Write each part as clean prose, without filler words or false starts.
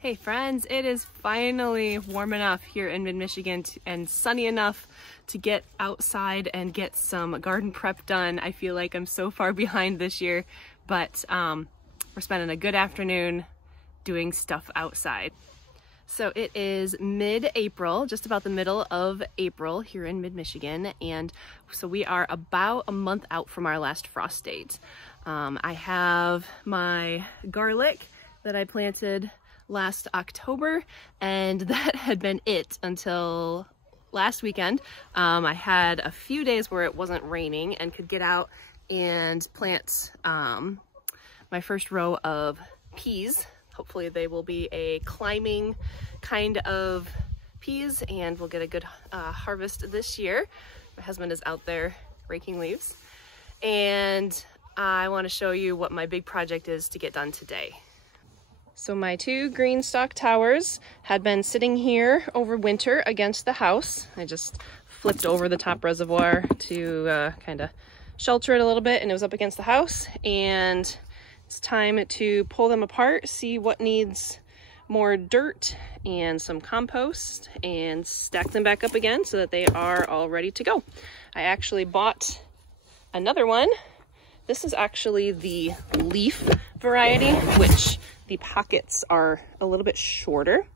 Hey friends, it is finally warm enough here in mid-Michigan and sunny enough to get outside and get some garden prep done. I feel like I'm so far behind this year, but we're spending a good afternoon doing stuff outside. So it is mid-April, just about the middle of April here in mid-Michigan, and so we are about a month out from our last frost date. I have my garlic that I planted last October, and that had been it until last weekend. I had a few days where it wasn't raining and could get out and plant my first row of peas. Hopefully they will be a climbing kind of peas and we'll get a good harvest this year. My husband is out there raking leaves, and I want to show you what my big project is to get done today. So my two GreenStalk towers had been sitting here over winter against the house. I just flipped over the top reservoir to kind of shelter it a little bit, and it was up against the house, and it's time to pull them apart, see what needs more dirt and some compost, and stack them back up again so that they are all ready to go. I actually bought another one. This is actually the leaf variety, which the pockets are a little bit shorter.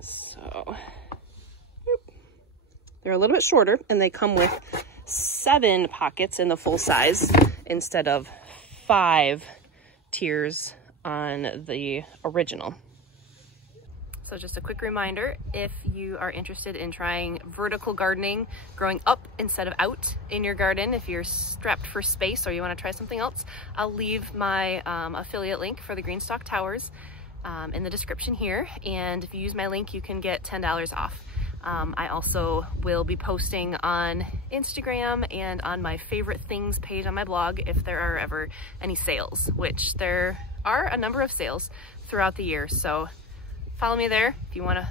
So they're a little bit shorter, and they come with 7 pockets in the full size instead of 5 tiers on the original. So just a quick reminder, if you are interested in trying vertical gardening, growing up instead of out in your garden, if you're strapped for space or you want to try something else, I'll leave my affiliate link for the GreenStalk towers in the description here. And if you use my link, you can get $10 off. I also will be posting on Instagram and on my favorite things page on my blog if there are ever any sales, which there are a number of sales throughout the year. So follow me there if you want to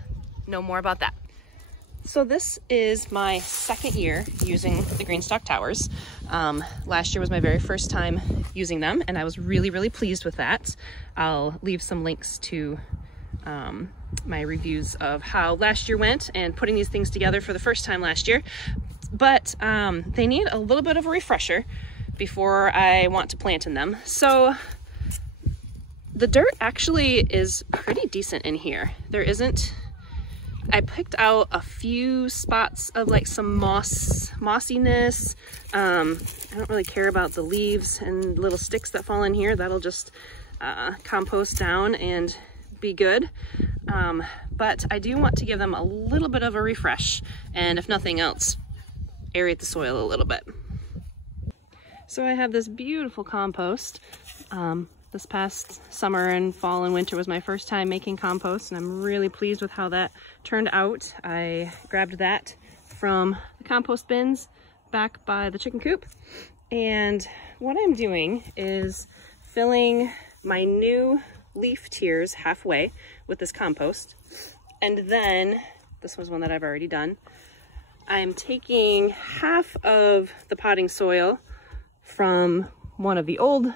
know more about that. So this is my second year using the GreenStalk towers. Last year was my very first time using them, and I was really pleased with that. I'll leave some links to my reviews of how last year went and putting these things together for the first time last year. But they need a little bit of a refresher before I want to plant in them. So the dirt actually is pretty decent in here. There isn't, I picked out a few spots of like some mossiness. I don't really care about the leaves and little sticks that fall in here. That'll just compost down and be good. But I do want to give them a little bit of a refresh, and if nothing else, aerate the soil a little bit. So I have this beautiful compost. This past summer and fall and winter was my first time making compost, and I'm really pleased with how that turned out. I grabbed that from the compost bins back by the chicken coop, and what I'm doing is filling my new leaf tiers halfway with this compost, and then this was one that I've already done. I'm taking half of the potting soil from one of the old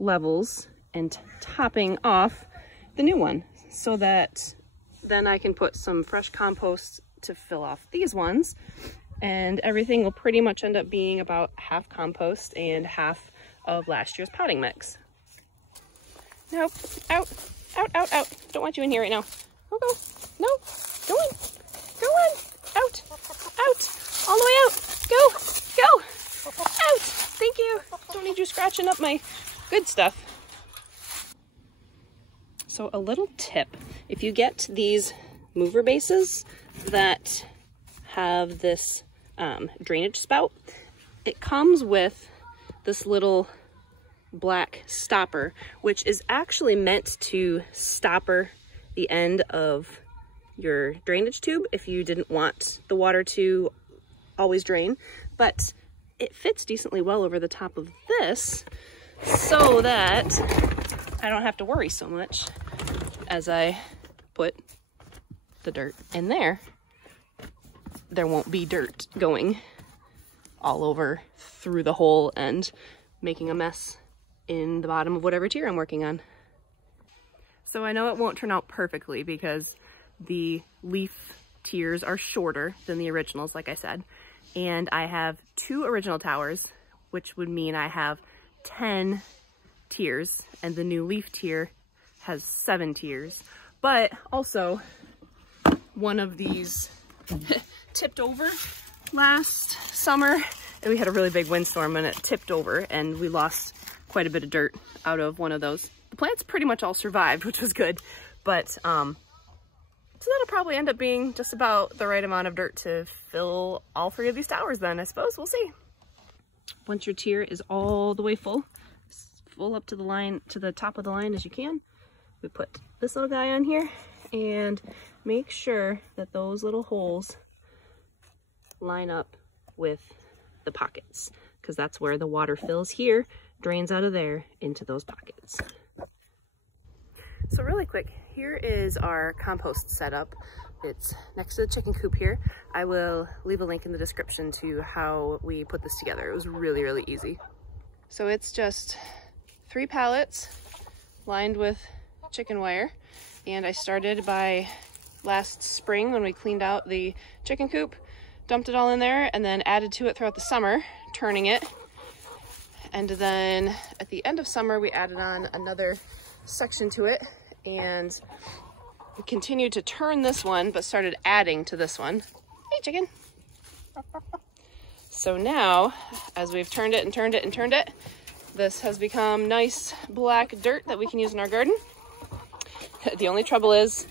levels and topping off the new one, so that then I can put some fresh compost to fill off these ones, and everything will pretty much end up being about half compost and half of last year's potting mix. Nope, out, out, out, out. Don't want you in here right now. Oh, go, no, go on, out, out, all the way out, go, out. Thank you. Don't need you scratching up my good stuff. So a little tip, if you get these mover bases that have this drainage spout, it comes with this little black stopper, which is actually meant to stopper the end of your drainage tube if you didn't want the water to always drain, but it fits decently well over the top of this, so that I don't have to worry so much as I put the dirt in there. There won't be dirt going all over through the hole and making a mess in the bottom of whatever tier I'm working on. So I know it won't turn out perfectly because the leaf tiers are shorter than the originals, like I said. And I have 2 original towers, which would mean I have 10 tiers, and the new leaf tier has 7 tiers. But also, one of these tipped over last summer, and we had a really big windstorm and it tipped over and we lost quite a bit of dirt out of one of those. The plants pretty much all survived, which was good, but so that'll probably end up being just about the right amount of dirt to fill all 3 of these towers then, I suppose. We'll see. Once your tier is all the way full up to the line, to the top of the line as you can, we put this little guy on here and make sure that those little holes line up with the pockets, because that's where the water fills here, drains out of there into those pockets. So really quick, here is our compost setup. It's next to the chicken coop here. I will leave a link in the description to how we put this together. It was really, really easy. So it's just 3 pallets lined with chicken wire. And I started by last spring when we cleaned out the chicken coop, dumped it all in there, and then added to it throughout the summer, turning it. And then at the end of summer, we added on another section to it, and we continued to turn this one, but started adding to this one. Hey, chicken. So now, as we've turned it and turned it and turned it, this has become nice black dirt that we can use in our garden. The only trouble is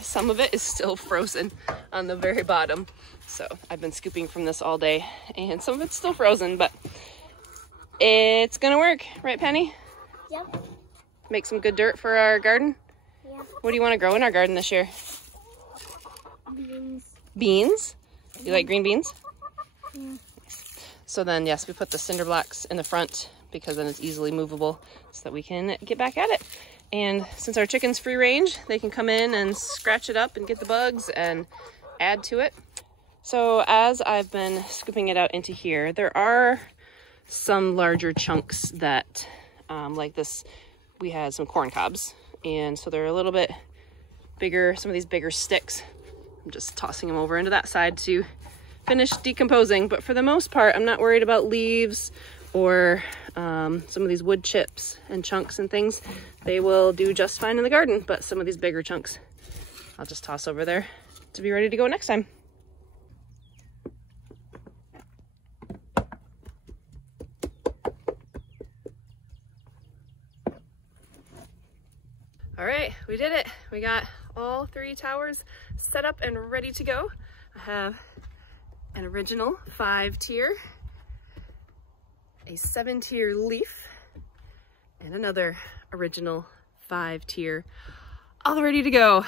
some of it is still frozen on the very bottom. So I've been scooping from this all day and some of it's still frozen, but it's gonna work, right, Penny? Yep. Make some good dirt for our garden? Yeah. What do you want to grow in our garden this year? Beans. Beans? You like green beans? Yeah. So then, yes, we put the cinder blocks in the front because then it's easily movable so that we can get back at it. And since our chicken's free range, they can come in and scratch it up and get the bugs and add to it. So as I've been scooping it out into here, there are some larger chunks that, like this, we had some corn cobs. And so they're a little bit bigger, some of these bigger sticks. I'm just tossing them over into that side to finish decomposing. But for the most part, I'm not worried about leaves or some of these wood chips and chunks and things. They will do just fine in the garden, but some of these bigger chunks, I'll just toss over there to be ready to go next time. All right, we did it. We got all 3 towers set up and ready to go. I have an original 5-tier, a 7-tier leaf, and another original 5-tier, all ready to go.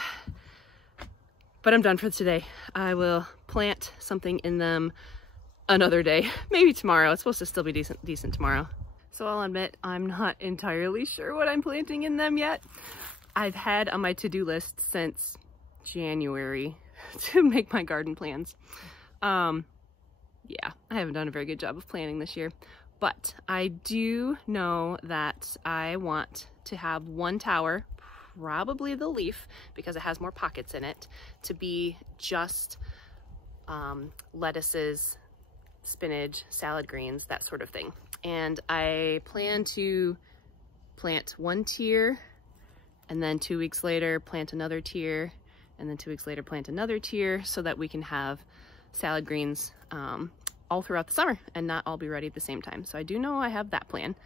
But I'm done for today. I will plant something in them another day, maybe tomorrow. It's supposed to still be decent tomorrow. So I'll admit, I'm not entirely sure what I'm planting in them yet. I've had on my to-do list since January to make my garden plans. Yeah, I haven't done a very good job of planning this year, but I do know that I want to have 1 tower, probably the leaf, because it has more pockets in it, to be just lettuces, spinach, salad greens, that sort of thing. And I plan to plant 1 tier, and then 2 weeks later plant another tier, and then 2 weeks later plant another tier, so that we can have salad greens all throughout the summer and not all be ready at the same time. So I do know I have that plan.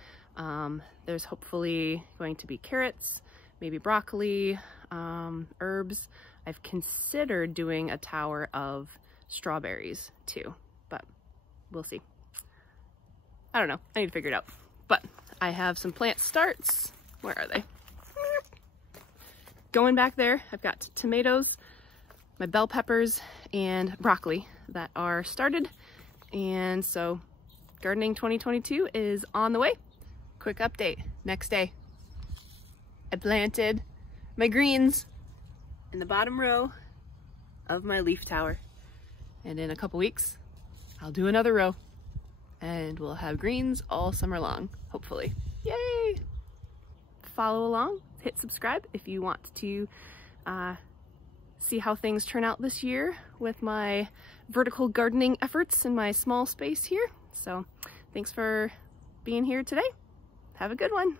There's hopefully going to be carrots, maybe broccoli, herbs. I've considered doing a tower of strawberries too, but we'll see. I don't know, I need to figure it out. But I have some plant starts. Where are they? Going back there, I've got tomatoes, my bell peppers, and broccoli that are started. And so gardening 2022 is on the way. Quick update, next day. I planted my greens in the bottom row of my leaf tower. And in a couple weeks, I'll do another row and we'll have greens all summer long, hopefully. Yay! Follow along hit subscribe if you want to see how things turn out this year with my vertical gardening efforts in my small space here. So thanks for being here today. Have a good one.